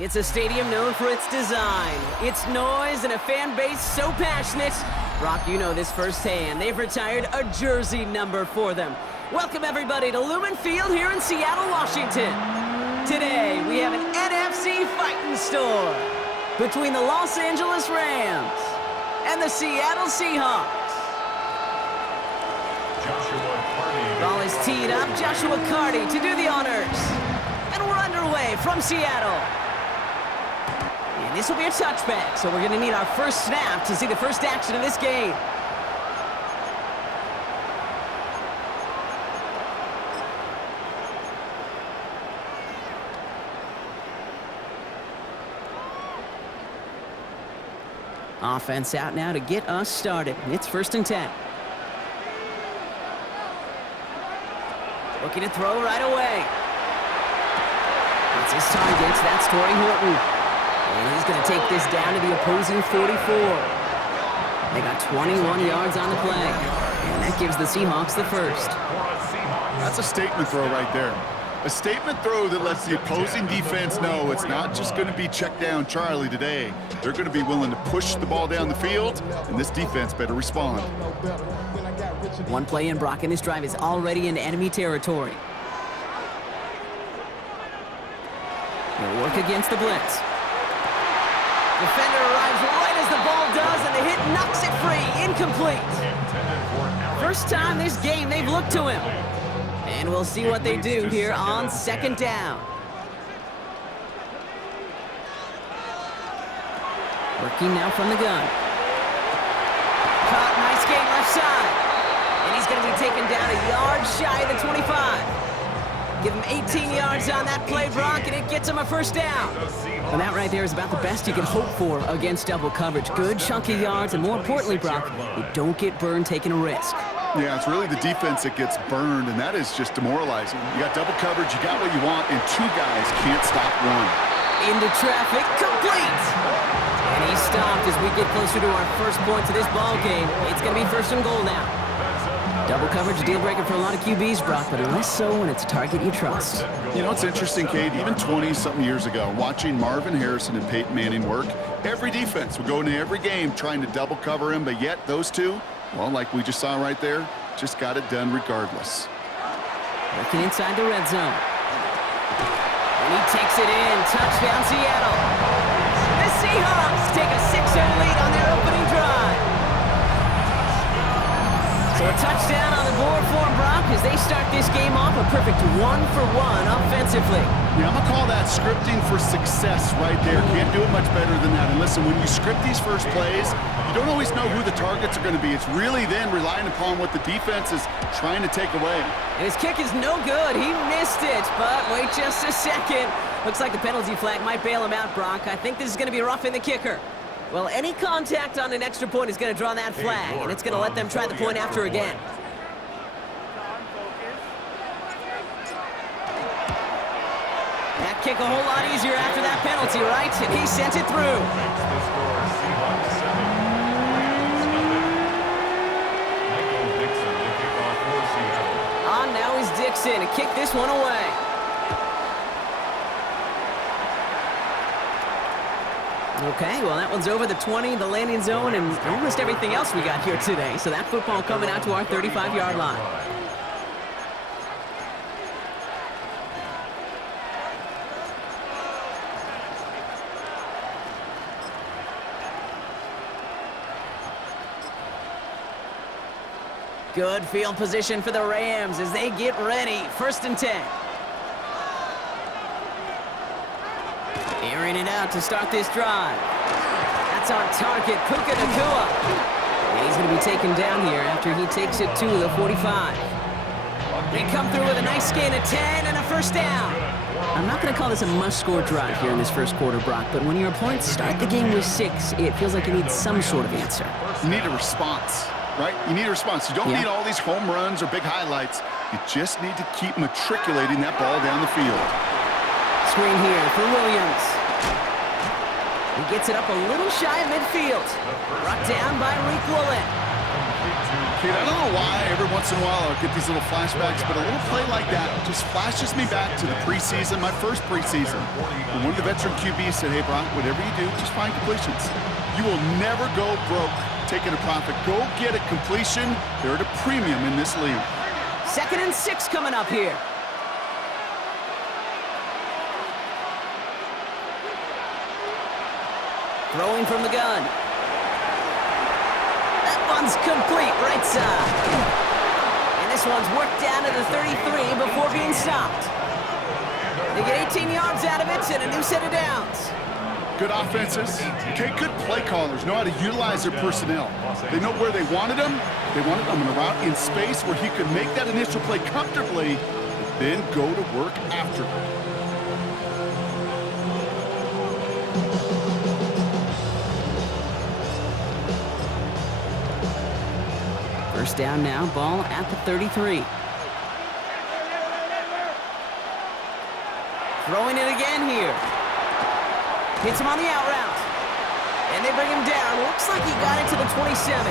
It's a stadium known for its design, its noise, and a fan base so passionate. Brock, you know this firsthand. They've retired a jersey number for them. Welcome, everybody, to Lumen Field here in Seattle, Washington. Today, we have an NFC fighting store between the Los Angeles Rams and the Seattle Seahawks. Ball is teed up. Joshua Carty to do the honors. And we're underway from Seattle. And this will be a touchback, so we're going to need our first snap to see the first action of this game. Offense out now to get us started. It's 1st and 10. Looking to throw right away. That's his target. That's Torrey Horton. And he's going to take this down to the opposing 44. They got 21 yards on the play. And that gives the Seahawks the first. That's a statement throw right there. A statement throw that lets the opposing defense know it's not just going to be check down Charlie today. They're going to be willing to push the ball down the field, and this defense better respond. One play in, Brock, and this drive is already in enemy territory. They'll work against the blitz. Defender arrives right as the ball does, and the hit knocks it free. Incomplete. First time this game they've looked to him. And we'll see what they do here on 2nd down. Working now from the gun. Caught, nice game left side. And he's going to be taken down a yard shy of the 25. Give him 18 yards on that play, Brock, and it gets him a first down. And that right there is about the best you can hope for against double coverage. Good chunky yards, and more importantly, Brock, you don't get burned taking a risk. Yeah, it's really the defense that gets burned, and that is just demoralizing. You got double coverage, you got what you want, and two guys can't stop one. Into traffic, complete! And he's stopped as we get closer to our first points of this ball game. It's going to be 1st and goal now. Double coverage, a deal breaker for a lot of QBs, Brock, but less so when it's a target you trust. You know, it's interesting, Cade, even 20-something years ago, watching Marvin Harrison and Peyton Manning work, every defense would go into every game trying to double cover him, but yet those two, well, like we just saw right there, just got it done regardless. Working inside the red zone. And he takes it in. Touchdown, Seattle. The Seahawks take a 6-0 lead on their opening drive. So a touchdown on the board for them, Brock, as they start this game off a perfect 1-for-1 offensively. Yeah, I'm going to call that scripting for success right there. Can't do it much better than that. And listen, when you script these first plays, you don't always know who the targets are going to be. It's really then relying upon what the defense is trying to take away. And his kick is no good. He missed it, but wait just a second. Looks like the penalty flag might bail him out, Brock. I think this is going to be roughing the kicker. Well, any contact on an extra point is going to draw that flag, and it's going to let them try the point after again. That kick a whole lot easier after that penalty, right? And he sent it through. On now is Dixon to kick this one away. Okay, well, that one's over the 20, the landing zone, and almost everything else we got here today. So that football coming out to our 35-yard line. Good field position for the Rams as they get ready. 1st and 10. Airing it out to start this drive. That's on target, Puka Nacua. And he's going to be taken down here after he takes it to the 45. They come through with a nice gain of 10 and a first down. I'm not going to call this a must-score drive here in this first quarter, Brock, but when your opponents start the game with 6, it feels like you need some sort of answer. You need a response, right? You need a response. You don't need all these home runs or big highlights. You just need to keep matriculating that ball down the field. Screen here for Williams. He gets it up a little shy of midfield. Brought down by Reek Woolen. Kate, I don't know why every once in a while I'll get these little flashbacks, but a little play like that just flashes me back to the preseason, my first preseason. And one of the veteran QBs said, hey, Brock, whatever you do, just find completions. You will never go broke taking a profit. Go get a completion. They're at a premium in this league. 2nd and 6 coming up here. Throwing from the gun. That one's complete, right side. And this one's worked down to the 33 before being stopped. They get 18 yards out of it and a new set of downs. Good offenses. Okay, good play callers know how to utilize their personnel. They know where they wanted them. They wanted them in a route in space where he could make that initial play comfortably, but then go to work after it. First down now, ball at the 33. Throwing it again here. Hits him on the out route. And they bring him down. Looks like he got it to the 27.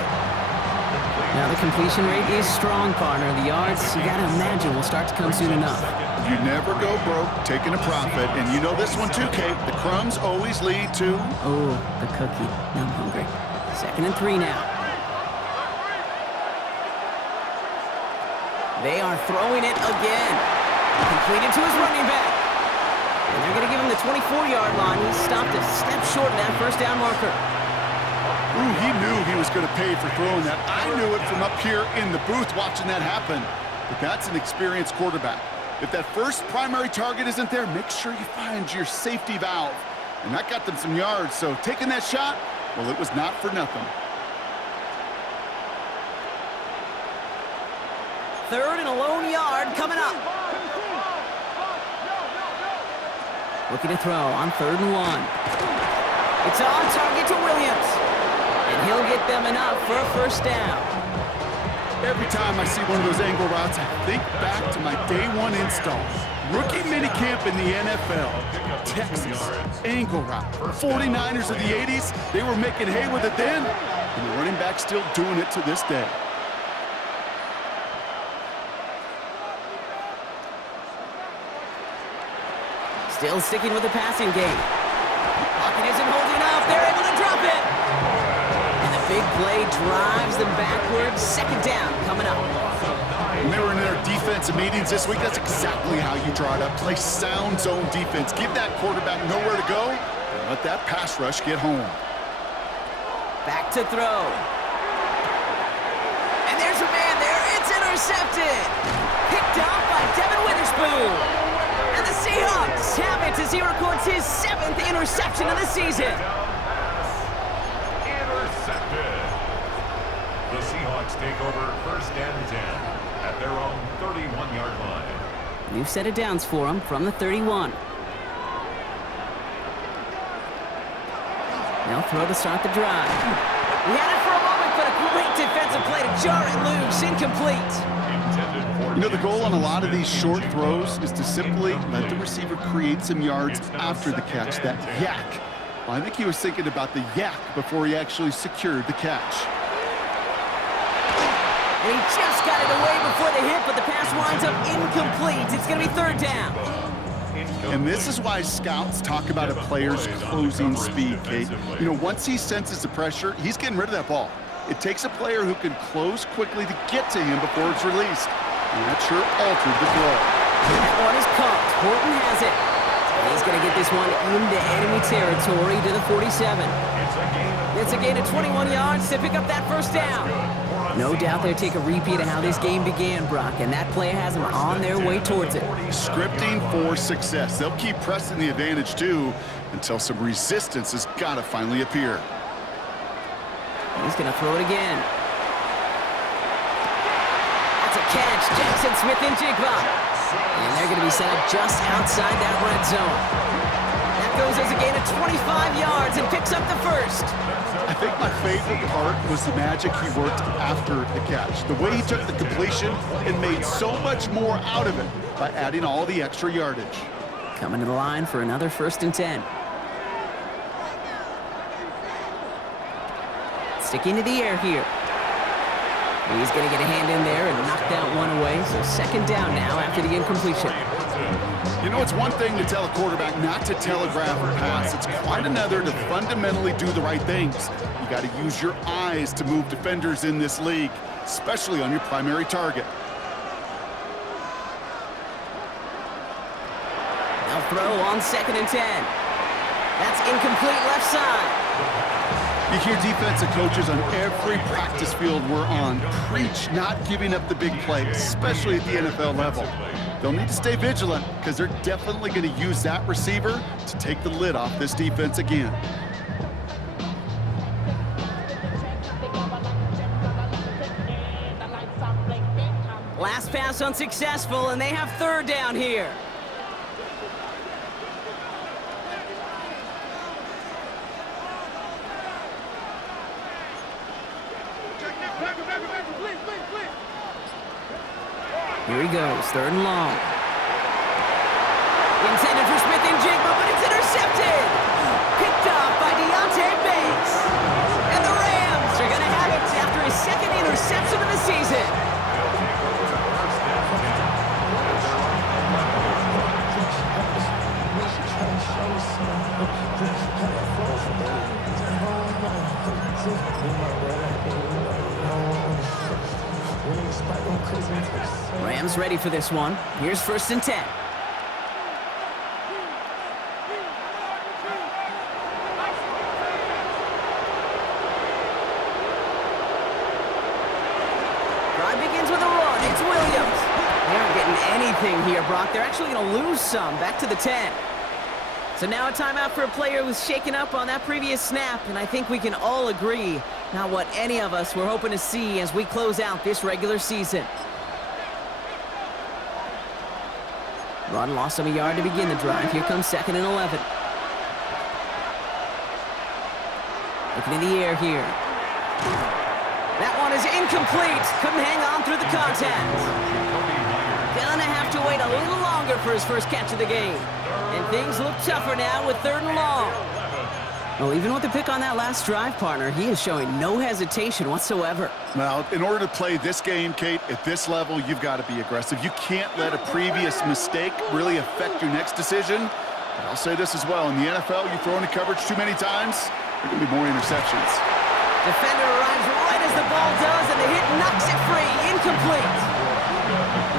Now the completion rate is strong, partner. The yards, you gotta imagine, will start to come soon enough. You never go broke taking a profit, and you know this one too, Kate. The crumbs always lead to... Oh, the cookie. Now I'm hungry. 2nd and 3 now. They are throwing it again. Completed to his running back. And they're going to give him the 24-yard line. He stopped a step short of that first down marker. Ooh, he knew he was going to pay for throwing that. I knew it from up here in the booth watching that happen. But that's an experienced quarterback. If that first primary target isn't there, make sure you find your safety valve. And that got them some yards, so taking that shot, well, it was not for nothing. 3rd and a lone yard coming up. Looking to throw on 3rd and 1. It's on target to Williams. And he'll get them enough for a first down. Every time I see one of those angle routes, I think back to my day 1 install. Rookie minicamp in the NFL. Texas, angle route. 49ers of the 80s, they were making hay with it then. And the running back's still doing it to this day. Still sticking with the passing game. Pocket isn't holding up. They're able to drop it. And the big play drives them backwards. 2nd down coming up. When they were in their defensive meetings this week, that's exactly how you draw it up. Play sound zone defense. Give that quarterback nowhere to go and let that pass rush get home. Back to throw. And there's a man there. It's intercepted. Picked off by Devin Witherspoon. And the Seahawks have it as he records his 7th interception of the season. Intercepted. The Seahawks take over 1st and 10 at their own 31-yard line. New set of downs for him from the 31. Now throw to start the drive. He had it for a moment, but a great defensive play to jar it loose. Incomplete. You know, the goal on a lot of these short throws is to simply let the receiver create some yards after the catch, that yak. Well, I think he was thinking about the yak before he actually secured the catch. And he just got it away before the hit, but the pass winds up incomplete. It's going to be 3rd down. And this is why scouts talk about a player's closing speed, Kate. You know, once he senses the pressure, he's getting rid of that ball. It takes a player who can close quickly to get to him before it's released. And that sure altered the throw. That one is caught. Horton has it. He's going to get this one into enemy territory to the 47. It's a gain of 21 yards to pick up that first down. No doubt they'll take a repeat of how this game began, Brock, and that play has them on their way towards it. Scripting for success. They'll keep pressing the advantage, too, until some resistance has got to finally appear. He's going to throw it again. That's a catch. Jackson Smith and Jigba. And they're going to be set up just outside that red zone. That goes as a gain of 25 yards and picks up the first. I think my favorite part was the magic he worked after the catch. The way he took the completion and made so much more out of it by adding all the extra yardage. Coming to the line for another 1st and 10. Sticking to the air here. He's going to get a hand in there and knock that one away. So second down now after the incompletion. You know, it's one thing to tell a quarterback not to telegraph or pass. It's quite another to fundamentally do the right things. You got to use your eyes to move defenders in this league, especially on your primary target. They'll throw on 2nd and 10. That's incomplete left side. You hear defensive coaches on every practice field we're on preach not giving up the big play, especially at the NFL level. They'll need to stay vigilant because they're definitely going to use that receiver to take the lid off this defense again. Last pass unsuccessful, and they have third down here. Here he goes, 3rd and long. Intended for Smith and Jigba, but it's intercepted. Picked off by Deontay Bates. And the Rams are going to have it after his 2nd interception of the season. Rams ready for this one. Here's 1st and 10. Drive begins with a run. It's Williams. They aren't getting anything here, Brock. They're actually going to lose some. Back to the 10. So now a timeout for a player who's shaken up on that previous snap, and I think we can all agree not what any of us were hoping to see as we close out this regular season. Run lost him a yard to begin the drive. Here comes 2nd and 11. Looking in the air here. That one is incomplete. Couldn't hang on through the contact. Gonna have to wait a little longer for his first catch of the game. And things look tougher now with 3rd and long. Well, even with the pick on that last drive, partner, he is showing no hesitation whatsoever. Well, in order to play this game, Kate, at this level, you've got to be aggressive. You can't let a previous mistake really affect your next decision. But I'll say this as well. In the NFL, you throw into coverage too many times, there are going to be more interceptions. Defender arrives right as the ball does, and the hit knocks it free. Incomplete.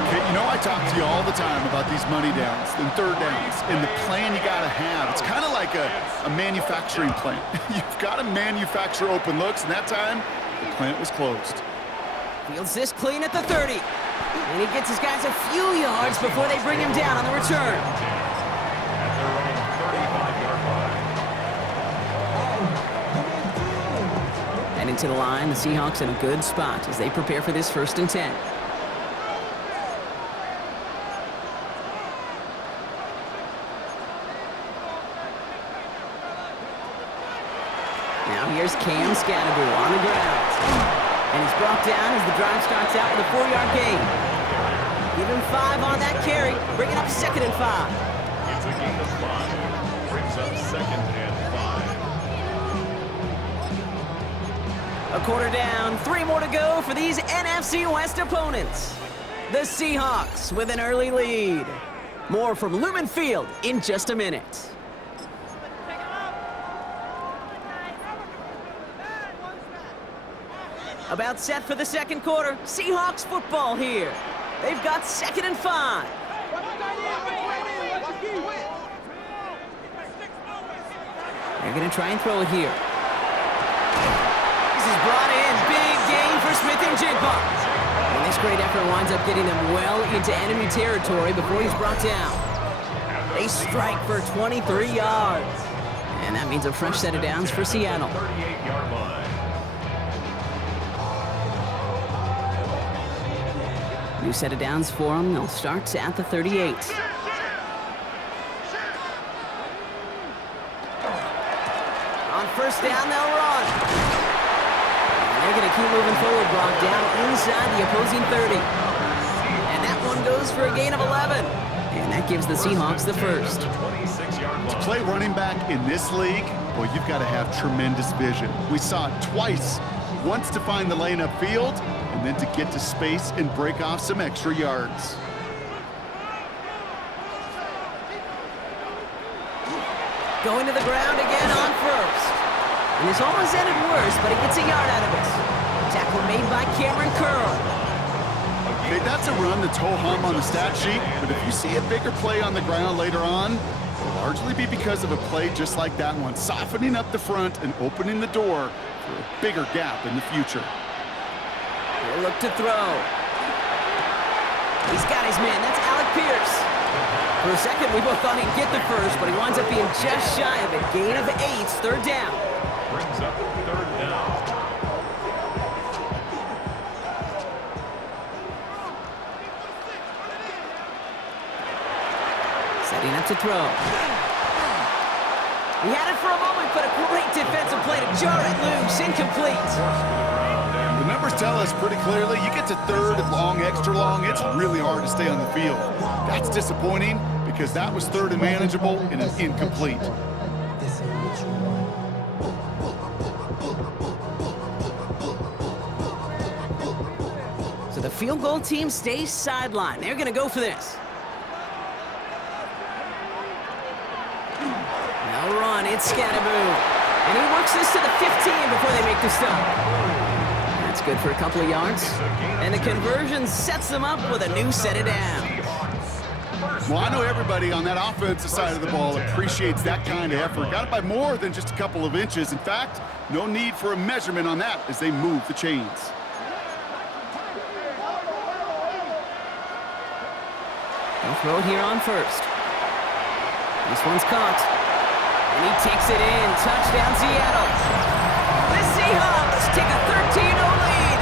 Kate, you know I talk to you all the time about these money downs and 3rd downs and the plan you got to have. It's kind of like a manufacturing plant. You've got to manufacture open looks, and that time, the plant was closed. Fields this clean at the 30. And he gets his guys a few yards before they bring him down on the return. At their own 35-yard line. And into the line, the Seahawks in a good spot as they prepare for this 1st and 10. Now here's Cam Scatterbury on the ground. And he's brought down as the drive starts out with a 4-yard gain. Give him 5 on that carry. Bring it up 2nd and 5. It's a gain of 5. Brings up 2nd and 5. A quarter down, 3 more to go for these NFC West opponents. The Seahawks with an early lead. More from Lumen Field in just a minute. About set for the 2nd quarter. Seahawks football here. They've got 2nd and 5. They're going to try and throw it here. This is brought in. Big gain for Smith and Jigba. And this great effort winds up getting them well into enemy territory before he's brought down. They strike for 23 yards. And that means a fresh set of downs for Seattle. 38-yard line. New set of downs for them. They'll start at the 38. On 1st down, they'll run. And they're going to keep moving forward, Brock, down inside the opposing 30. And that one goes for a gain of 11. And that gives the Seahawks the first. To play running back in this league, boy, you've got to have tremendous vision. We saw it twice wants to find the lane upfield and then to get to space and break off some extra yards. Going to the ground again on first. And this almost ended worse, but he gets a yard out of it. Tackle made by Cameron Curl. Okay, that's a run that's ho-hum on the stat sheet, but if you see a bigger play on the ground later on, it'll largely be because of a play just like that one, softening up the front and opening the door for a bigger gap in the future. He'll look to throw. He's got his man. That's Alec Pierce. For a second, we both thought he'd get the first, but he winds up being just shy of it. Gain of 8, third down. Brings up third down. Setting up to throw. He had it for a moment, but a great defensive play to jar it loose. Incomplete. The numbers tell us pretty clearly, you get to third and long, extra long, it's really hard to stay on the field. That's disappointing because that was third and manageable and an incomplete. So the field goal team stays sidelined. They're going to go for this. No run, it's Scatterboo. And he works this to the 15 before they make the stop. That's good for a couple of yards. And the conversion sets them up with a new set of downs. Well, I know everybody on that offensive side of the ball appreciates that kind of effort. Got it by more than just a couple of inches. In fact, no need for a measurement on that as they move the chains. They'll throw it here on first. This one's caught. And he takes it in. Touchdown, Seattle. The Seahawks take a 13-0 lead.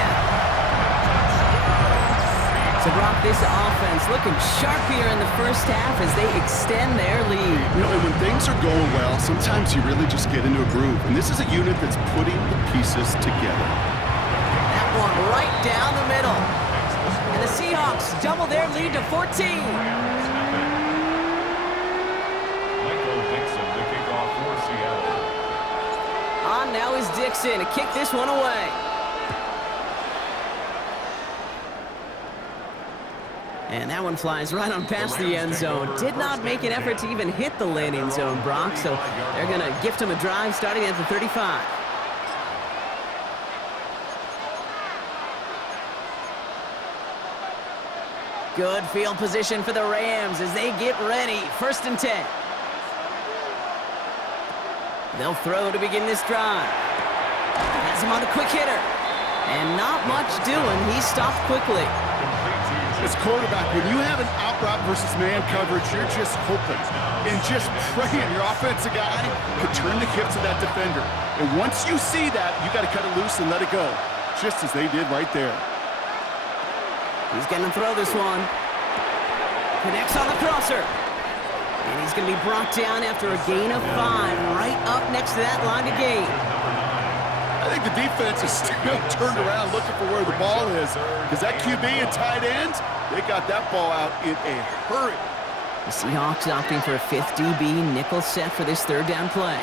So, Brock, this offense looking sharp here in the first half as they extend their lead. You know, and when things are going well, sometimes you really just get into a groove. And this is a unit that's putting the pieces together. That one right down the middle. And the Seahawks double their lead to 14. On now is Dixon to kick this one away. And that one flies right on past the end zone. Did not make an effort to even hit the landing zone, Brock, so they're going to gift him a drive starting at the 35. Good field position for the Rams as they get ready. 1st and 10. They'll throw to begin this drive. Has him on the quick hitter. And not much doing. He stopped quickly. As quarterback, when you have an out route versus man coverage, you're just hoping and just praying your offensive guy could turn the hips of that defender. And once you see that, you got to cut it loose and let it go, just as they did right there. He's going to throw this one. Connects on the crosser. And he's going to be brought down after a gain of 5, right up next to that line to gain. I think the defense is still turned around looking for where the ball is, because that QB and tight ends, they got that ball out in a hurry. The Seahawks opting for a 5th DB nickel set for this 3rd down play.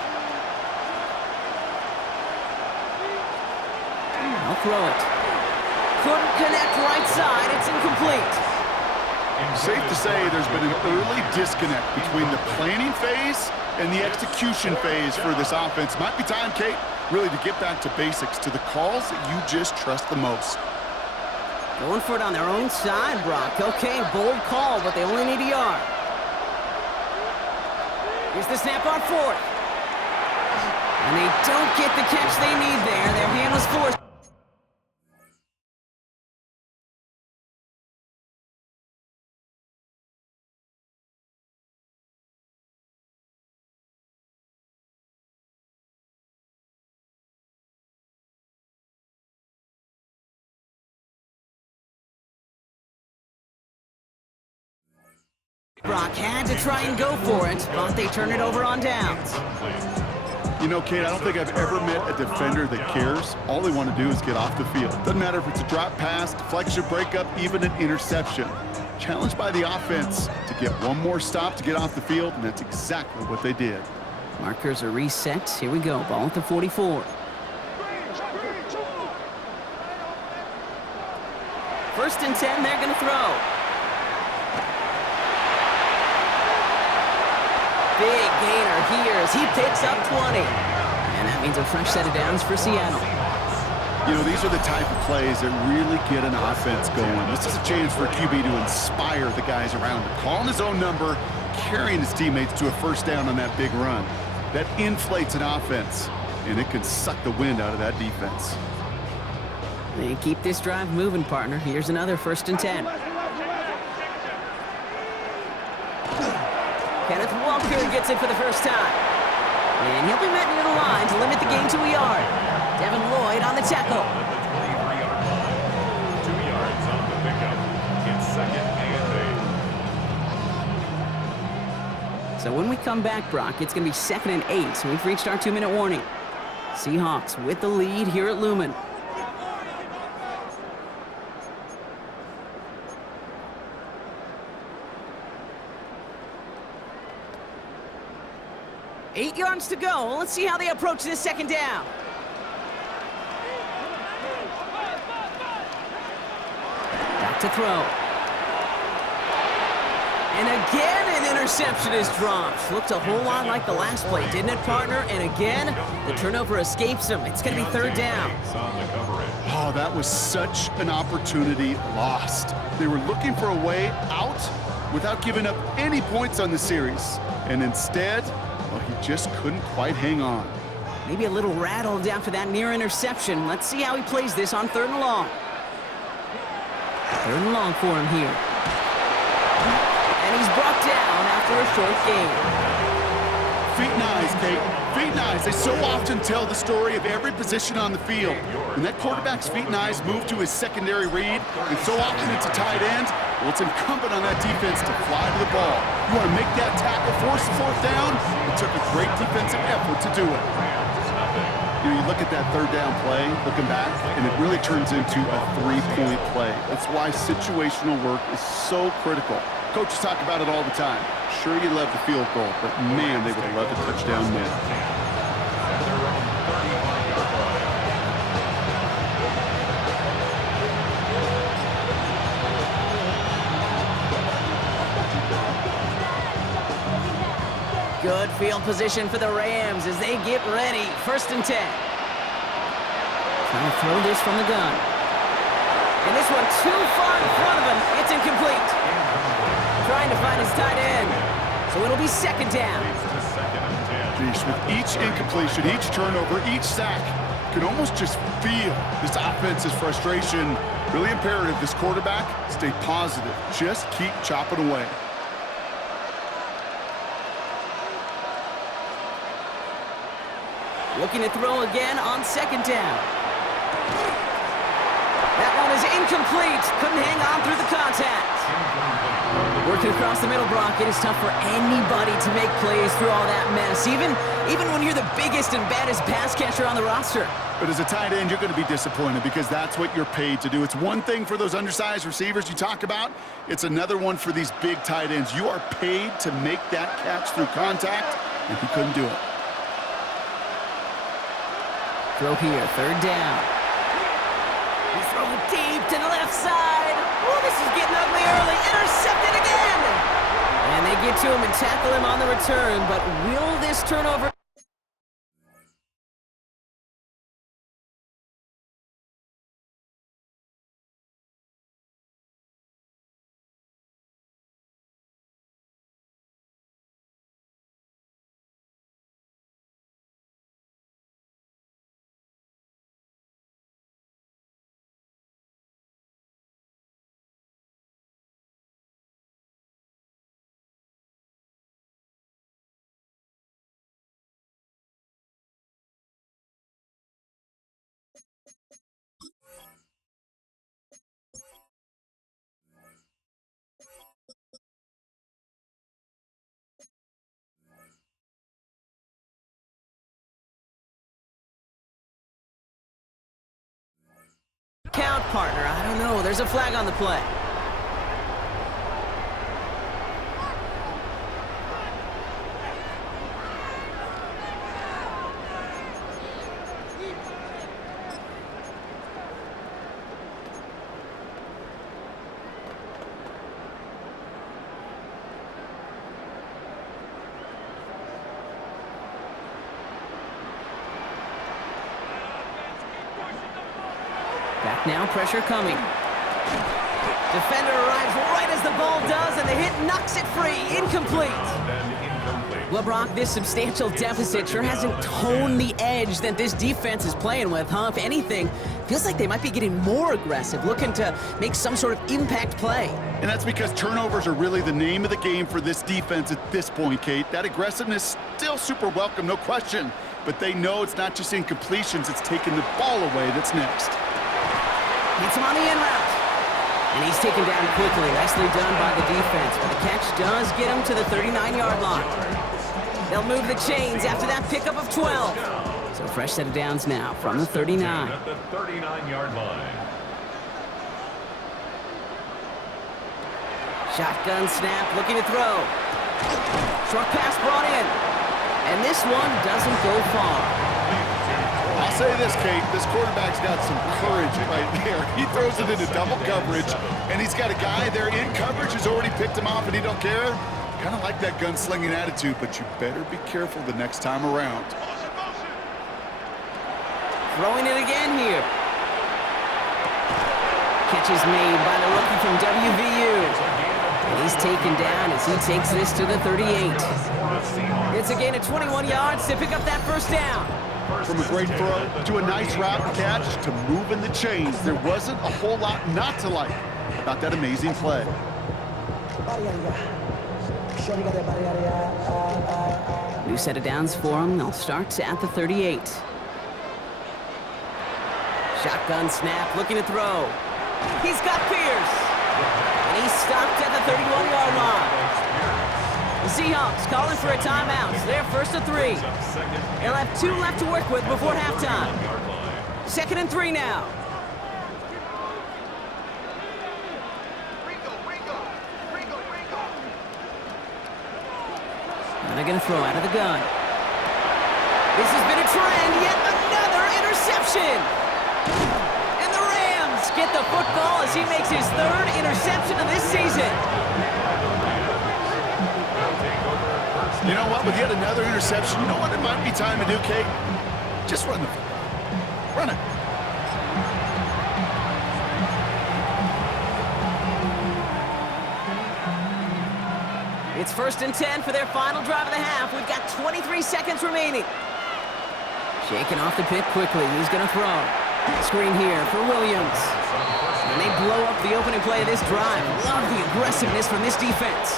I'll throw it. Couldn't connect right side. It's incomplete. Safe to say there's been an early disconnect between the planning phase and the execution phase for this offense. Might be time, Kate, really to get back to basics, to the calls that you just trust the most. Going for it on their own side, Brock. Okay, bold call, but they only need a yard. Here's the snap on 4th. And they don't get the catch they need there. Their hand was forced. Brock had to try and go for it, but they turn it over on downs. You know, Kate, I don't think I've ever met a defender that cares. All they want to do is get off the field. Doesn't matter if it's a drop pass, deflection, breakup, even an interception. Challenged by the offense to get one more stop to get off the field, and that's exactly what they did. Markers are reset. Here we go. Ball at the 44. First and 10, they're going to throw. Big gainer here as he picks up 20. And that means a fresh set of downs for Seattle. You know, these are the type of plays that really get an offense going. This is a chance for QB to inspire the guys around him. Calling his own number, carrying his teammates to a first down on that big run. That inflates an offense, and it can suck the wind out of that defense. They keep this drive moving, partner. Here's another first and 10. Kenneth Walker gets it for the first time. And he'll be met near the line to limit the gain to a yard. Devin Lloyd on the tackle. At the 23-yard line. 2 yards on the pickup. It's second and 8. So when we come back, Brock, it's going to be 2nd and 8. So we've reached our 2-minute warning. Seahawks with the lead here at Lumen. Eight yards to go. Let's see how they approach this second down. Back to throw. And again, an interception is dropped. Looked a whole lot like the last play, didn't it, partner? And again, the turnover escapes him. It's going to be 3rd down. Oh, that was such an opportunity lost. They were looking for a way out without giving up any points on the series. And instead, well, he just couldn't quite hang on. Maybe a little rattled after that near interception. Let's see how he plays this on 3rd and long. 3rd and long for him here. And he's brought down after a short gain. Feet and eyes, Kate. Feet and eyes. They so often tell the story of every position on the field. When that quarterback's feet and eyes move to his secondary read, and so often it's a tight end, well, it's incumbent on that defense to fly to the ball. You want to make that tackle, force the 4th down? It took a great defensive effort to do it. You know, you look at that 3rd down play, looking back, and it really turns into a 3-point play. That's why situational work is so critical. Coaches talk about it all the time. Sure, you love the field goal, but man, they would have loved a touchdown win. Good field position for the Rams as they get ready. 1st and 10. Trying to throw this from the gun. And this one too far in front of him. It's incomplete. Trying to find his tight end. So it'll be 2nd down. Geez, with each incompletion, each turnover, each sack, you can almost just feel this offense's frustration. Really imperative, this quarterback, stay positive. Just keep chopping away. Looking to throw again on 2nd down. That one is incomplete. Couldn't hang on through the contact. Working across the middle, Brock, it is tough for anybody to make plays through all that mess, even when you're the biggest and baddest pass catcher on the roster. But as a tight end, you're going to be disappointed because that's what you're paid to do. It's one thing for those undersized receivers you talk about. It's another one for these big tight ends. You are paid to make that catch through contact, and he couldn't do it. Throw here, 3rd down. He's throwing deep to the left side. Oh, this is getting ugly early. Intercepted again. And they get to him and tackle him on the return, but will this turnover... Count, partner. I don't know. There's a flag on the play. now, pressure coming. Defender arrives right as the ball does, and the hit knocks it free. Incomplete. Well, Brock, this substantial deficit sure hasn't toned the edge that this defense is playing with, huh? If anything, feels like they might be getting more aggressive, looking to make some sort of impact play. And that's because turnovers are really the name of the game for this defense at this point, Kate. That aggressiveness still super welcome, no question. But they know it's not just incompletions, it's taking the ball away that's next. Hits him on the in route. And he's taken down quickly. Nicely done by the defense. But the catch does get him to the 39-yard line. They'll move the chains after that pickup of 12. So fresh set of downs now from the 39. At the 39-yard line. Shotgun snap, looking to throw. Short pass brought in. And this one doesn't go far. I'll say this, Kate, this quarterback's got some courage right there. He throws it into double coverage, and he's got a guy there in coverage who's already picked him off, and he don't care. Kind of like that gunslinging attitude, but you better be careful the next time around. Throwing it again here. Catch is made by the rookie from WVU. And he's taken down as he takes this to the 38. It's a gain of 21 yards to pick up that first down. From a great throw to a nice route and catch to moving the chains, there wasn't a whole lot not to like about that amazing play. New set of downs for him. They'll start at the 38. Shotgun snap, looking to throw. He's got Pierce. And he's stopped at the 31-yard line. The Seahawks calling for a timeout. They're first to 3. They'll have 2 left to work with before halftime. 2nd and 3 now. And they're going to throw out of the gun. This has been a trend. Yet another interception. And the Rams get the football as he makes his 3rd interception of this season. You know what? With yet another interception, you know what it might be time to do, Kate? Just run the football. Run it. It's 1st and 10 for their final drive of the half. We've got 23 seconds remaining. Shaking off the pit quickly. He's going to throw. Screen here for Williams. And they blow up the opening play of this drive. Love the aggressiveness from this defense.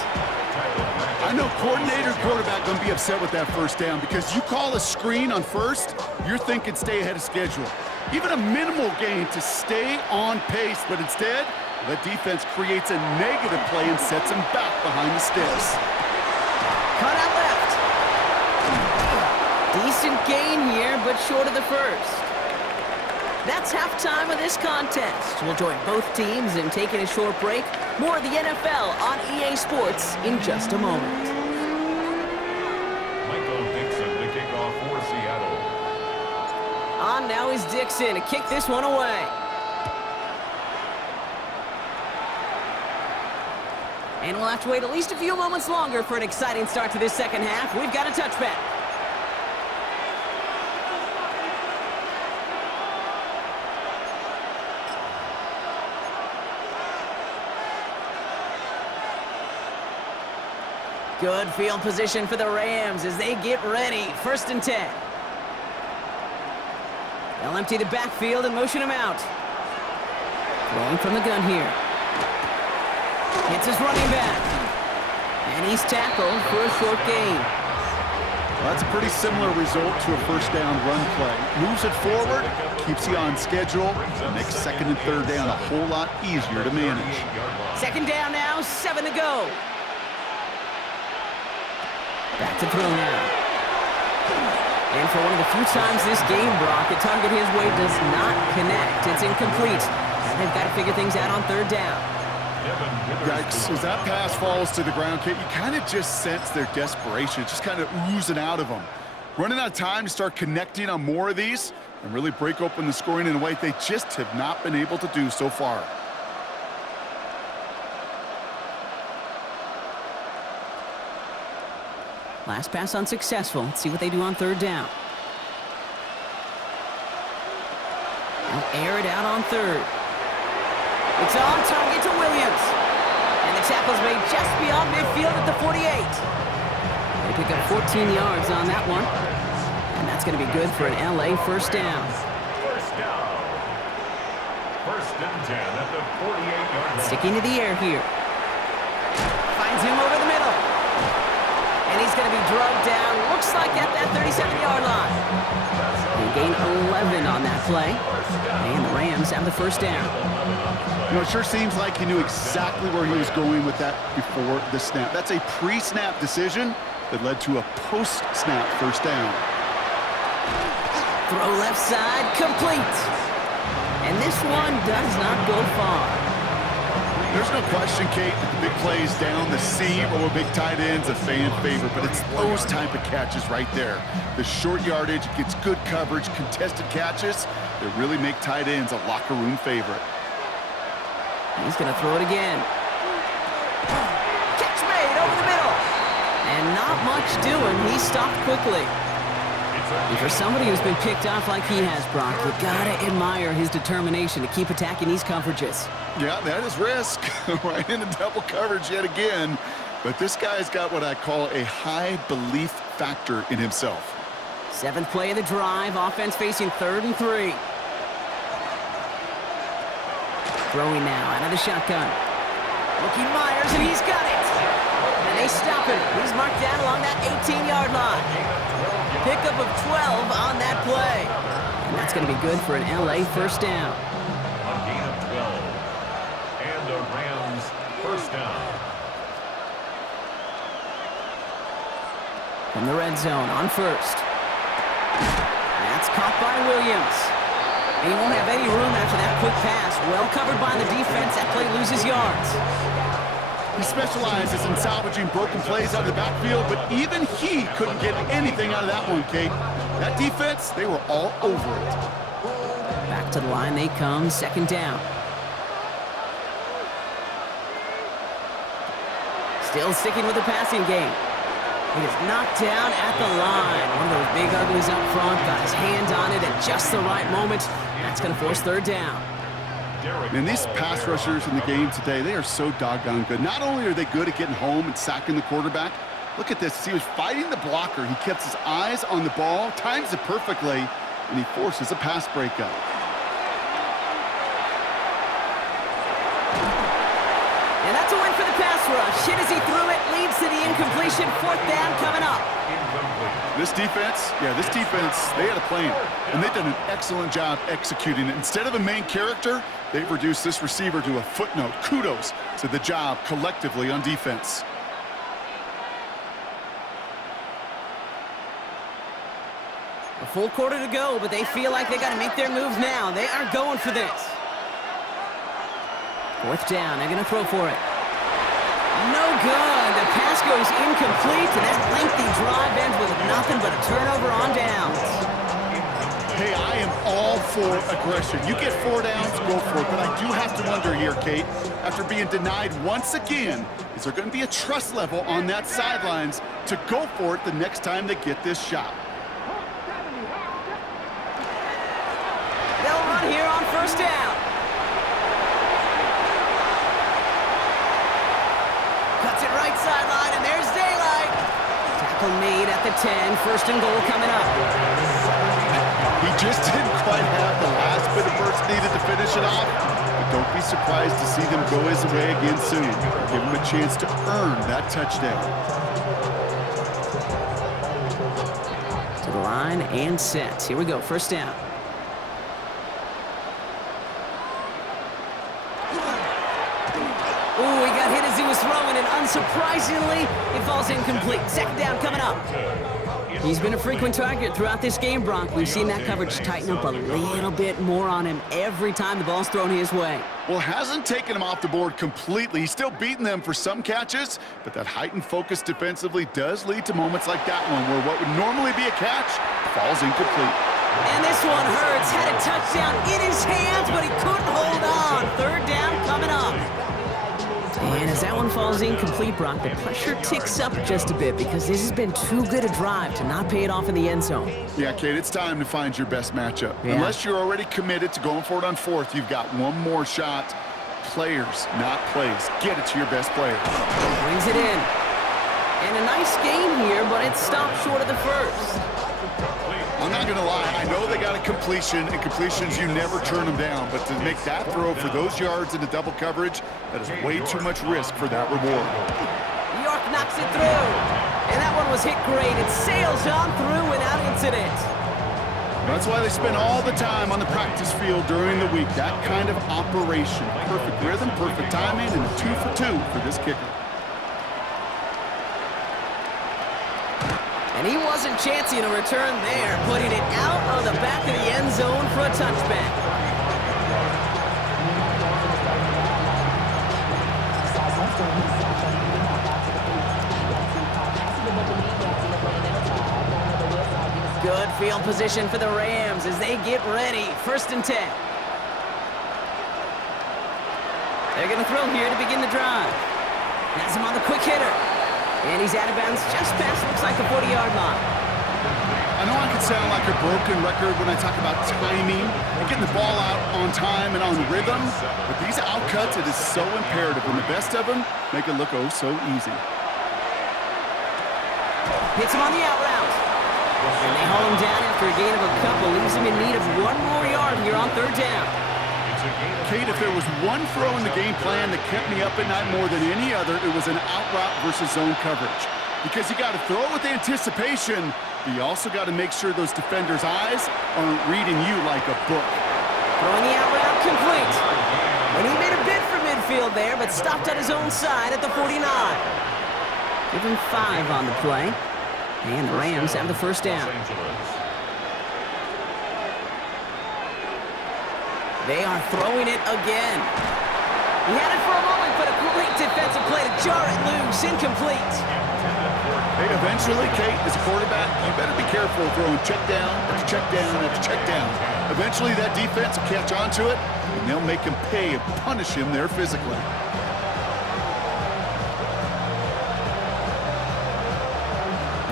I know coordinator quarterback going to be upset with that first down because you call a screen on first, you're thinking stay ahead of schedule. Even a minimal gain to stay on pace, but instead, the defense creates a negative play and sets him back behind the sticks. Cut out left. Decent gain here, but short of the first. That's halftime of this contest. We'll join both teams in taking a short break. More of the NFL on EA Sports in just a moment. Michael Dixon to kick off for Seattle. On now is Dixon to kick this one away. And we'll have to wait at least a few moments longer for an exciting start to this second half. We've got a touchback. Good field position for the Rams as they get ready. 1st and 10. They'll empty the backfield and motion him out. Throwing from the gun here. Hits his running back. And he's tackled for a short gain. Well, that's a pretty similar result to a first down run play. Moves it forward, keeps you on schedule, and makes 2nd and 3rd down a whole lot easier to manage. 2nd down now, 7 to go. Back to throw now. And for one of the few times this game, Brock, the target his way does not connect. It's incomplete. And they've got to figure things out on 3rd down. Yikes. As that pass falls to the ground, Kate, you kind of just sense their desperation. It's just kind of oozing out of them. Running out of time to start connecting on more of these and really break open the scoring in a way they just have not been able to do so far. Last pass unsuccessful. Let's see what they do on 3rd down. They'll air it out on third. It's on target to Williams. And the tackle's made just beyond midfield at the 48. They pick up 14 yards on that one. And that's going to be good for an LA first down. First down. First and 10 at the 48-yard line. Sticking to the air here. Finds him over the middle. And he's going to be drugged down, looks like at that 37-yard line. They gain 11 on that play. And the Rams have the first down. You know, it sure seems like he knew exactly where he was going with that before the snap. That's a pre-snap decision that led to a post-snap first down. Throw left side, complete. And this one does not go far. There's no question, Kate, that the big plays down the seam or big tight ends a fan favorite, but it's those type of catches right there. The short yardage, gets good coverage, contested catches that really make tight ends a locker room favorite. He's going to throw it again. Catch made over the middle. And not much doing. He stopped quickly. And for somebody who's been picked off like he has, Brock, you gotta admire his determination to keep attacking these coverages. Yeah, that is risk. Right into double coverage yet again. But this guy's got what I call a high belief factor in himself. 7th play of the drive. Offense facing 3rd and 3. Throwing now out of the shotgun. Looking Myers, and he's got it. And they stop him. He's marked down along that 18-yard line. Pickup of 12 on that play. And that's going to be good for an LA first down. A gain of 12. And the Rams first down. From the red zone on first. That's caught by Williams. And he won't have any room after that quick pass. Well covered by the defense. That play loses yards. He specializes in salvaging broken plays out of the backfield, but even he couldn't get anything out of that one, Kate. That defense, they were all over it. Back to the line they come, 2nd down. Still sticking with the passing game. He is knocked down at the line. One of those big uglies up front, got his hand on it at just the right moment. That's going to force 3rd down. And these pass rushers in the game today, they are so doggone good. Not only are they good at getting home and sacking the quarterback, look at this. He was fighting the blocker. He kept his eyes on the ball, times it perfectly, and he forces a pass breakup. And that's a win for the pass rush. Hit as he threw it, leads to the incompletion. 4th down coming up. This defense, they had a plan, and they've done an excellent job executing it. Instead of a main character, they've reduced this receiver to a footnote. Kudos to the job collectively on defense. A full quarter to go, but they feel like they got to make their move now. They are going for this. 4th down, they're going to throw for it. No good. The pass goes incomplete, and that lengthy drive ends with nothing but a turnover on downs. Hey, I am all for aggression. You get 4 downs, go for it. But I do have to wonder here, Kate, after being denied once again, is there going to be a trust level on that sidelines to go for it the next time they get this shot? They'll run here on 1st down. Cuts it right sideline, and there's daylight. Tackle made at the 10. 1st and goal coming up. He just didn't quite have the last bit of burst needed to finish it off. But don't be surprised to see them go his way again soon. Give him a chance to earn that touchdown. To the line and set. Here we go, 1st down. Ooh, he got hit as he was throwing, and unsurprisingly, it falls incomplete. 2nd down coming up. He's been a frequent target throughout this game, Brock. We've seen that coverage tighten up a little bit more on him every time the ball's thrown his way. Well, hasn't taken him off the board completely. He's still beating them for some catches, but that heightened focus defensively does lead to moments like that one where what would normally be a catch falls incomplete. And this one hurts. Had a touchdown in his hands, but he couldn't hold on. 3rd down coming up. And as that one falls incomplete, Brock, the pressure ticks up just a bit because this has been too good a drive to not pay it off in the end zone. Yeah, Kate, it's time to find your best matchup. Yeah. Unless you're already committed to going for it on fourth, you've got one more shot. Players, not plays. Get it to your best player. Brings it in. And a nice game here, but it stopped short of the first. I'm not going to lie. I know they got a completion, and completions, you never turn them down. But to make that throw for those yards into double coverage, that is way too much risk for that reward. York knocks it through. And that one was hit great. It sails on through without incident. That's why they spend all the time on the practice field during the week. That kind of operation. Perfect rhythm, perfect timing, and a 2 for 2 for this kicker. And he wasn't chancing a return there, putting it out of the back of the end zone for a touchback. Good field position for the Rams as they get ready. 1st and 10. They're going to throw here to begin the drive. Has him on the quick hitter. And he's out of bounds just past, looks like the 40-yard line. I know I could sound like a broken record when I talk about timing and getting the ball out on time and on rhythm, but these outcuts, it is so imperative. And the best of them make it look oh so easy. Hits him on the out route. And they haul him down after a gain of a couple. Leaves him in need of one more yard here on 3rd down. Kate, if there was one throw in the game plan that kept me up at night more than any other, it was an out route versus zone coverage. Because you got to throw with anticipation, but you also got to make sure those defenders' eyes aren't reading you like a book. Throwing the out route complete. And he made a bid for midfield there, but stopped at his own side at the 49. Give him 5 on the play. And the Rams have the 1st down. They are throwing it again. He had it for a moment, but a great defensive play to jar it loose. Incomplete. Hey, eventually, Kate, as a quarterback, you better be careful throwing check down after check down after check down. Eventually, that defense will catch on to it, and they'll make him pay and punish him there physically.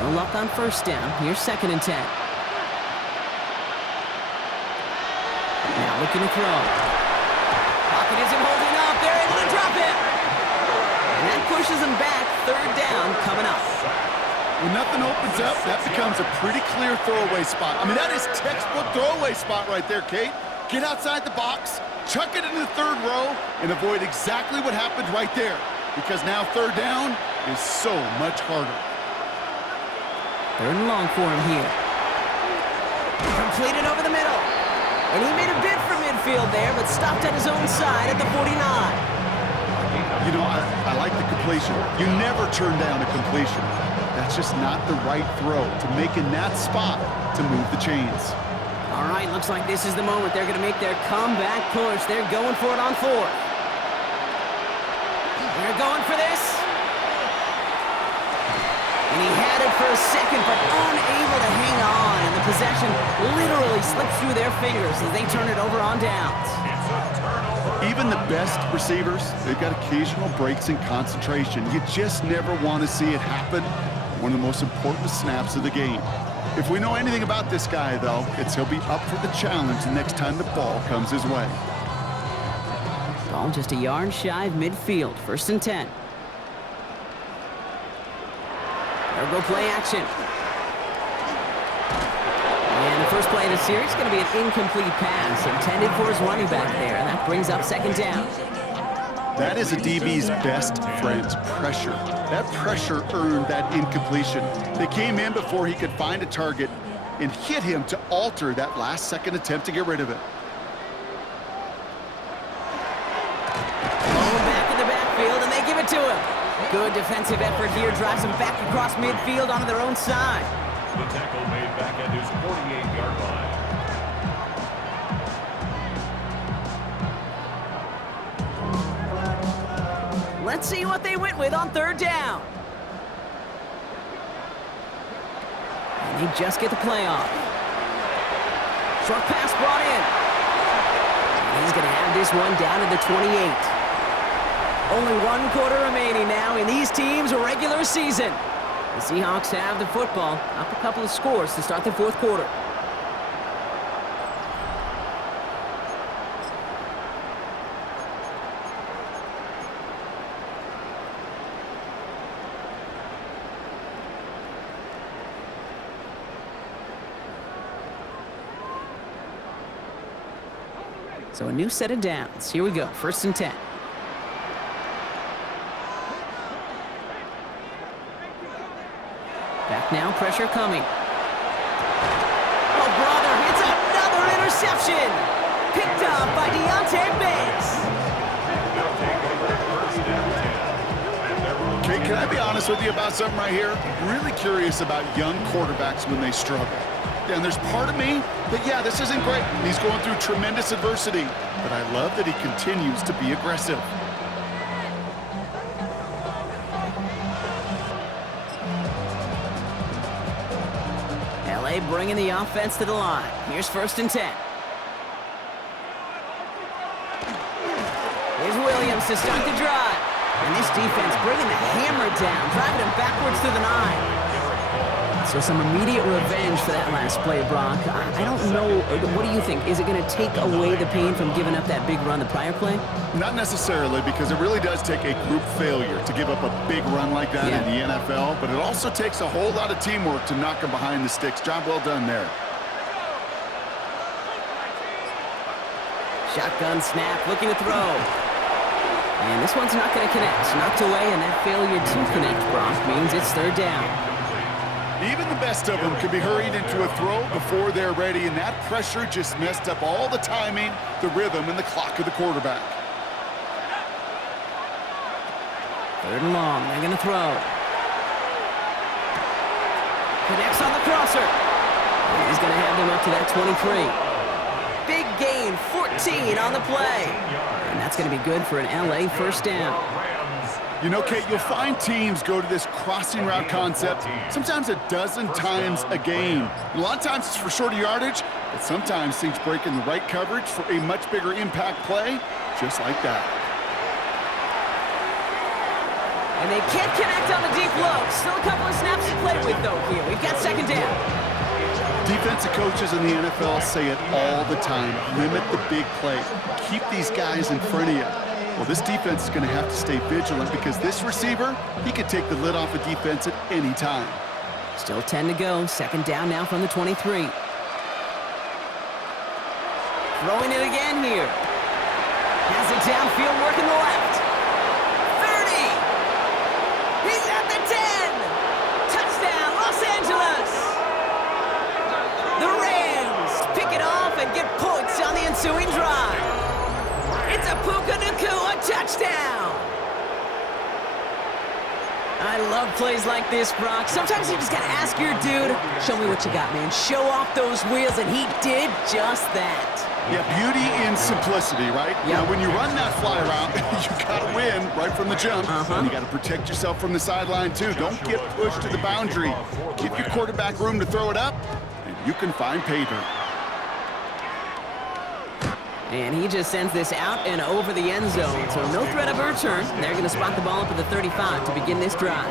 No luck on 1st down. Here's 2nd and 10. Now looking to throw. Pocket isn't holding up. They're able to drop it. And that pushes them back. 3rd down coming up. When nothing opens up, that becomes a pretty clear throwaway spot. I mean, that is textbook throwaway spot right there, Kate. Get outside the box, chuck it in the 3rd row, and avoid exactly what happened right there. Because now 3rd down is so much harder. 3rd and long for him here. Completed over the middle. And he made a bid for midfield there, but stopped at his own side at the 49. You know, I like the completion. You never turn down a completion. That's just not the right throw to make in that spot to move the chains. All right, looks like this is the moment they're going to make their comeback push. They're going for it on 4th. They're going for this. And he had it for a second, but unable to hang on. And the possession literally slipped through their fingers as they turn it over on downs. Even the best receivers, they've got occasional breaks in concentration. You just never want to see it happen. One of the most important snaps of the game. If we know anything about this guy, though, it's he'll be up for the challenge the next time the ball comes his way. Ball just a yard shy of midfield. 1st and 10. They'll go play action. And the first play of the series is going to be an incomplete pass intended for his running back there. And that brings up 2nd down. That is a DB's best friend, pressure. That pressure earned that incompletion. They came in before he could find a target and hit him to alter that last-second attempt to get rid of it. Ball back in the backfield, and they give it to him. Good defensive effort here, drives them back across midfield onto their own side. The tackle made back at his 48-yard line. Let's see what they went with on 3rd down. And they just get the play off. Short pass brought in. And he's going to have this one down to the 28. Only one quarter remaining now in these teams' regular season. The Seahawks have the football, up a couple of scores to start the fourth quarter. So a new set of downs. Here we go, 1st and 10. Back now, pressure coming. Oh, brother, it's another interception! Picked up by Deontay Banks. Okay, can I be honest with you about something right here? Really curious about young quarterbacks when they struggle. And there's part of me that, yeah, this isn't great. He's going through tremendous adversity. But I love that he continues to be aggressive. LA bringing the offense to the line. Here's 1st and 10. Here's Williams to start the drive. And this defense bringing the hammer down, driving him backwards through the 9. So some immediate revenge for that last play, Brock. I don't know. What do you think? Is it going to take away the pain from giving up that big run the prior play? Not necessarily, because it really does take a group failure to give up a big run like that in the NFL, but it also takes a whole lot of teamwork to knock him behind the sticks. Job well done there. Shotgun snap, looking to throw. And this one's not going to connect. Knocked away, and that failure to connect, Brock, means it's 3rd down. Even the best of them could be hurried into a throw before they're ready, and that pressure just messed up all the timing, the rhythm, and the clock of the quarterback. 3rd and long, they're going to throw. Connects on the crosser. And he's going to have them up to that 23. Big gain, 14 on the play. And that's going to be good for an LA 1st down. You know, Kate, you'll find teams go to this crossing route concept sometimes a dozen times a game. And a lot of times it's for shorter yardage, but sometimes things break in the right coverage for a much bigger impact play, just like that. And they can't connect on the deep low. Still a couple of snaps to play with, though, here. We've got 2nd down. Defensive coaches in the NFL say it all the time. Limit the big play. Keep these guys in front of you. Well, this defense is going to have to stay vigilant because this receiver, he could take the lid off a defense at any time. Still 10 to go. 2nd down now from the 23. Throwing it again here. Has it downfield, working the left. 30. He's at the 10. Touchdown, Los Angeles. The Rams pick it off and get points on the ensuing drive. It's a Puka Nacua touchdown! I love plays like this, Brock. Sometimes you just gotta ask your dude, show me what you got, man. Show off those wheels, and he did just that. Yeah, beauty in simplicity, right? Yep. Now, when you run that fly route, you gotta win right from the jump. And you gotta protect yourself from the sideline, too. Don't get pushed to the boundary. Give your quarterback room to throw it up, and you can find pay dirt. And he just sends this out and over the end zone, so no threat of a return. They're going to spot the ball up at the 35 to begin this drive.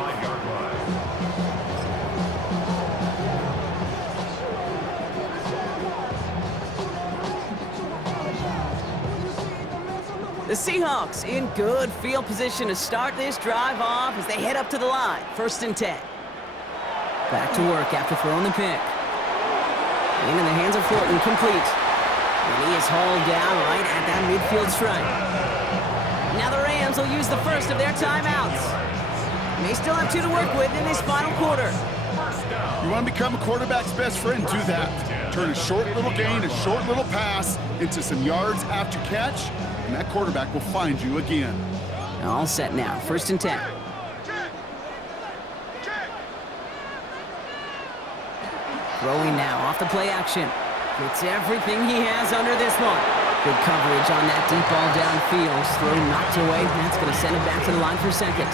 The Seahawks in good field position to start this drive off as they head up to the line. 1st and 10. Back to work after throwing the pick. In the hands of Fortin, complete. And he is hauled down right at that midfield stripe. Now the Rams will use the first of their timeouts. They still have 2 to work with in this final quarter. You want to become a quarterback's best friend, do that. Turn a short little gain, a short little pass into some yards after catch, and that quarterback will find you again. All set now, 1st and 10. Throwing now off the play action. Gets everything he has under this one. Good coverage on that deep ball downfield. Throw knocked away. That's going to send him back to the line for 2nd.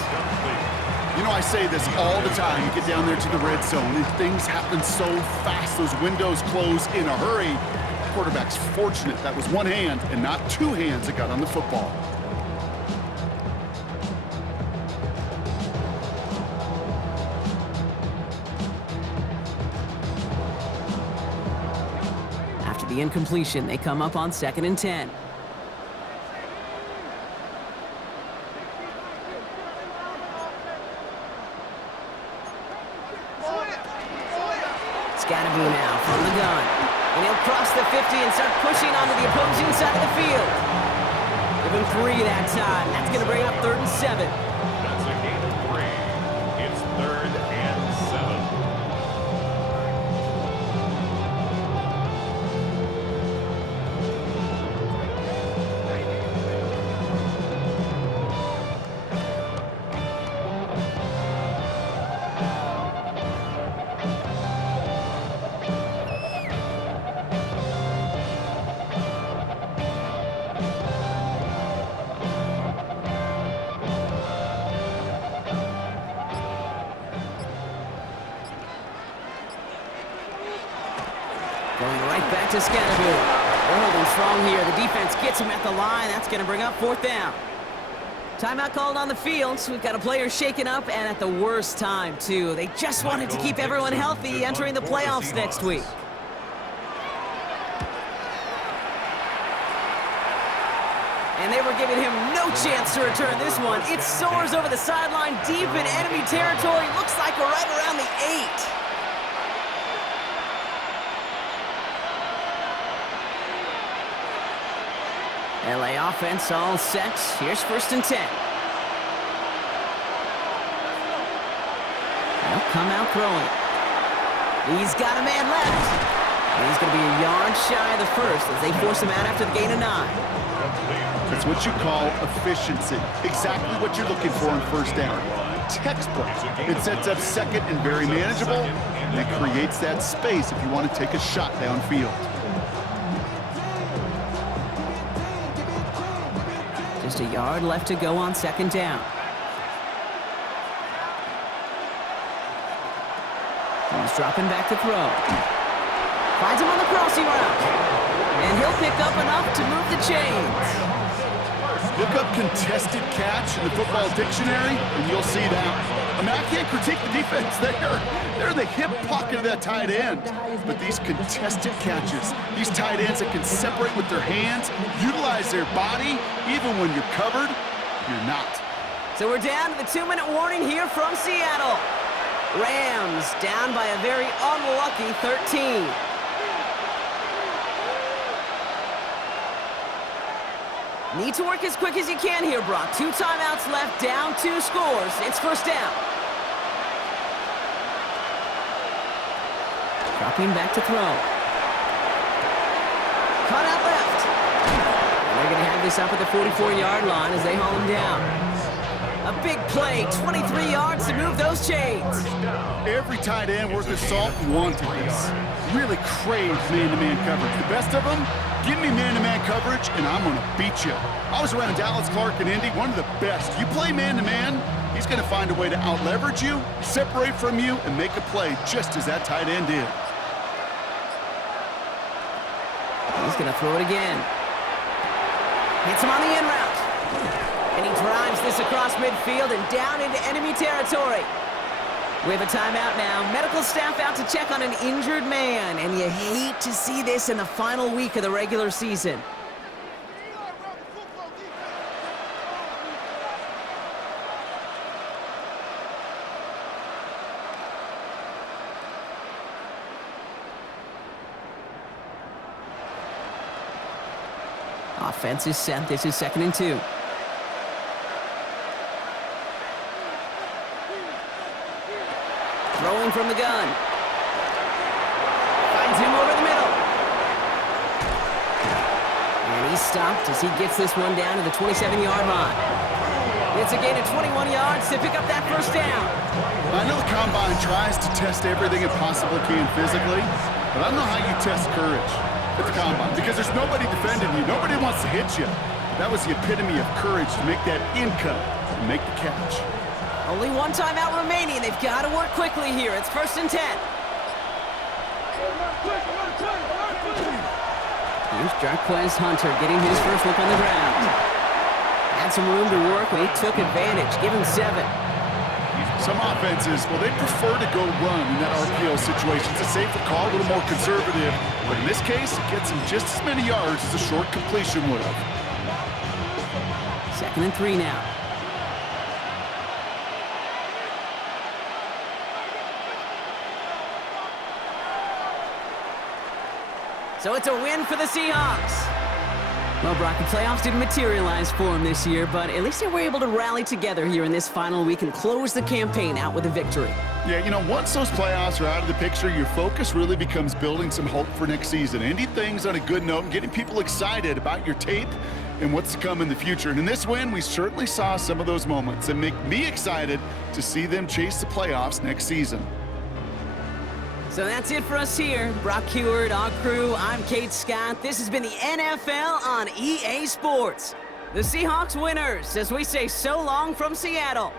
You know, I say this all the time. You get down there to the red zone, and things happen so fast. Those windows close in a hurry. The quarterback's fortunate that was one hand and not 2 hands that got on the football. the incompletion. They come up on 2nd and 10. Scatterby now from the gun. And he'll cross the 50 and start pushing onto the opposing side of the field. Give him 3 that time. That's going to bring up 3rd and 7. That's a gain of 3. It's 3rd and 7. Going right back to Scatterby. They're holding strong here. The defense gets him at the line. That's going to bring up 4th down. Timeout called on the field, so we've got a player shaken up, and at the worst time, too. They just wanted to keep everyone healthy entering the playoffs next week. And they were giving him no chance to return this one. It soars over the sideline deep in enemy territory. Looks like we're right around the 8. LA offense all set. Here's 1st and 10. They'll come out throwing. He's got a man left. And he's going to be a yard shy of the first as they force him out after the gain of 9. That's what you call efficiency. Exactly what you're looking for on 1st down. Textbook. It sets up 2nd and very manageable, and it creates that space if you want to take a shot downfield. Just a yard left to go on 2nd down. He's dropping back to throw. Finds him on the crossing route. And he'll pick up enough to move the chains. Look up contested catch in the football dictionary, and you'll see that. I mean, I can't critique the defense there. They're in the hip pocket of that tight end. But these contested catches, these tight ends that can separate with their hands, utilize their body, even when you're covered, you're not. So we're down to the 2-minute warning here from Seattle. Rams down by a very unlucky 13. Need to work as quick as you can here, Brock. 2 timeouts left, down 2 scores. It's 1st down. Dropping back to throw. Cut out left. And they're going to have this up at the 44-yard line as they haul him down. A big play, 23 yards to move those chains. Every tight end worth his salt wanted this. Really craved man-to-man coverage. The best of them, give me man-to-man coverage, and I'm going to beat you. I was around Dallas Clark and Indy, one of the best. You play man-to-man, he's going to find a way to out-leverage you, separate from you, and make a play just as that tight end did. He's going to throw it again. Hits him on the in route. And he drives this across midfield and down into enemy territory. We have a timeout now. Medical staff out to check on an injured man. And you hate to see this in the final week of the regular season. Offense is set. This is 2nd and 2. Throwing from the gun. Finds him over the middle. And he's stopped as he gets this one down to the 27-yard line. It's a gain of 21 yards to pick up that 1st down. I know the Combine tries to test everything it possibly can physically, but I don't know how you test courage at the Combine because there's nobody defending you. Nobody wants to hit you. That was the epitome of courage to make that in cut and make the catch. Only 1 timeout remaining. They've got to work quickly here. It's 1st and 10. Here's Jarquez Hunter getting his first look on the ground. Had some room to work when he took advantage. Give him 7. Some offenses, well, they prefer to go run in that RPO situation. It's a safer call, a little more conservative. But in this case, it gets him just as many yards as a short completion would have. 2nd and 3 now. So it's a win for the Seahawks. Well, Brock, the playoffs didn't materialize for them this year, but at least they were able to rally together here in this final week and close the campaign out with a victory. Yeah, you know, once those playoffs are out of the picture, your focus really becomes building some hope for next season, ending things on a good note and getting people excited about your tape and what's to come in the future. And in this win, we certainly saw some of those moments and make me excited to see them chase the playoffs next season. So that's it for us here. Brock Heward, our crew, I'm Kate Scott. This has been the NFL on EA Sports. The Seahawks winners, as we say so long from Seattle.